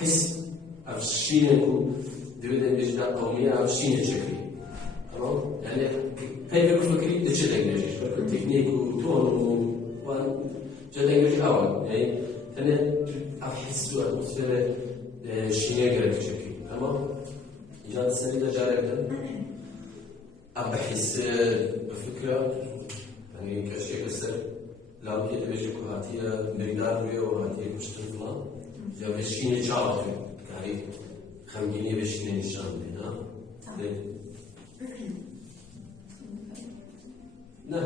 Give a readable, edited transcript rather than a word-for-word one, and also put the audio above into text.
حس أفشينكو دبنا نجد قومية أفشين شكلي تمام يعني هاي بفكري تجد إنجليزي تكنيك وتون وجد إنجليزي أول يعني أنا أحس أتموسفير شينية قريت شكلي تمام إجازة السنة جارك أبحس بفكرة يعني كشيء كسر لام كده بيجي كهاتية مقدار ويا وهاتية مشترك فلان یا بشینه چاق کاری خمگینی بشینه نشان میده نه